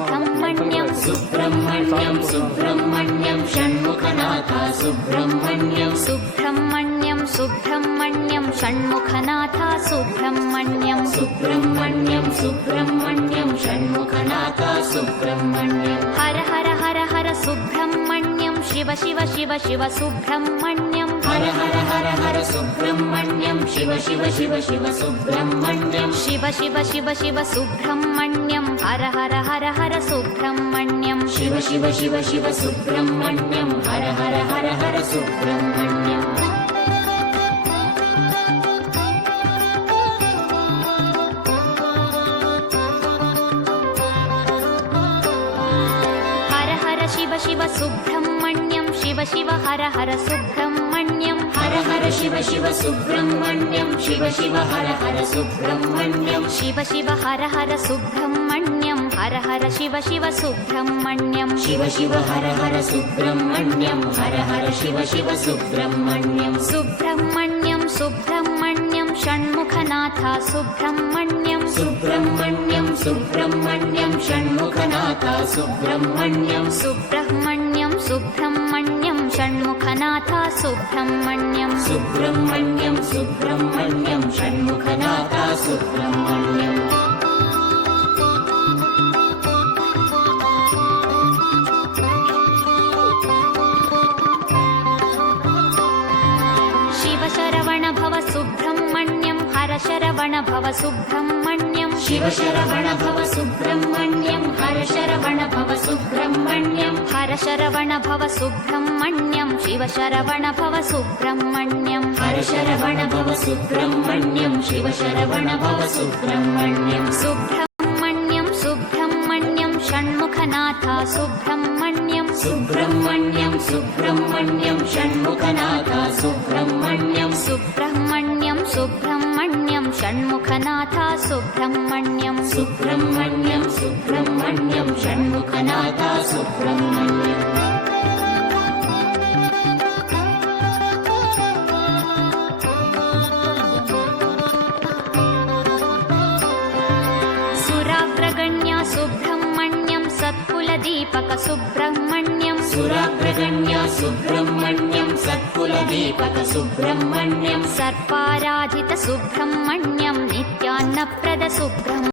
सुब्रह्मण्यं सुब्रह्मण्यं सुब्रह्मण्यं षण्मुखनाथ सुब्रह्मण्यं सुब्रह्मण्यं सुब्रह्मण्यं षण्मुखनाथ सुब्रह्मण्यं सुब्रह्मण्यं सुब्रह्मण्यं षण्मुखनाथ सुब्रह्मण्यं हर हर हर हर सुब्रह्मण्यं शिव शिव शिव शिव सुब्रह्मण्यं हर हर हर हर सुब्रह्मण्यं शिव शिव शिव शिव सुब्रह्मण्यं शिव शिव शिव शिव सुब्रह्मण्यं हर हर हर हर सुब्रह्मण्यं शिव शिव शिव शिव सुब्रह्मण्यं हर हर हर हर सुब्रह्मण्यं हर हर शिव शिव सुब्रह्मण्यं शिव शिव हर हर सुब्रह्मण्यं हर हर शिव शिव सुब्रह्मण्यं शिव शिव हर हर सुब्रह्मण्यं शिव शिव हर हर सुब्रह्मण्यं हर हर शिव शिव सुब्रह्मण्यं शिव शिव हर हर सुब्रह्मण्यं हर हर शिव शिव सुब्रह्मण्यं सुब्रह्मण्यं सुब्रह्मण्यं षण्मुखनाथ सुब्रह्मण्यं सुब्रह्मण्यं सुब्रह्मण्यं षण्मुखनाथ सुब्रह्मण्यं सुब्रह्मण्यं सुब्रह्मण्यं षण्मुखनाथ सुब्रह्मण्यं सुब्रह्मण्यं सुब्रह्मण्यं षण्मुखनाथ सुब्रह्मण्यं शिव शरवण भव सुब्रह्मण्यं हर शरवण भव सुब्रह्मण्यं शिव शरवण भव सुब्रह्मण्यं हर शरवण भव सुब्रह्मण्यं हर शरवण भव सुब्रह्मण्यं शिव शरवण भव सुब्रह्मण्यं हर शरवण भव सुब्रह्मण्यं शिव शरवण भव सुब्रह्मण्यं सुब्रह्मण्यं सुब्रह्मण्यं षण्मुखनाथ सुब्रह्मण्यं सुब्रह्मण्यं सुब्रह्मण्यं षण्मुखनाथ सुब्रह्मण्यं सुब्रह्मण्यं सुब्रह्मण्यं षण्मुखनाथ सुब्रह्मण्यं सुब्रह्मण्यं सुब्रह्मण्यं षण्मुखनाथ सुब्रह्मण्यं सुराग्रगण्य सुब्रह्मण्यं सत्कुलदीपक सुब्रह्मण्यं सुराग्रगण्य सुब्रह्मण्यं सत्कुलदीपक सुब्रह्मण्यं सर्पाराधित सुब्रह्मण्यं नित्यान्नप्रद सुब्रह्मण्यं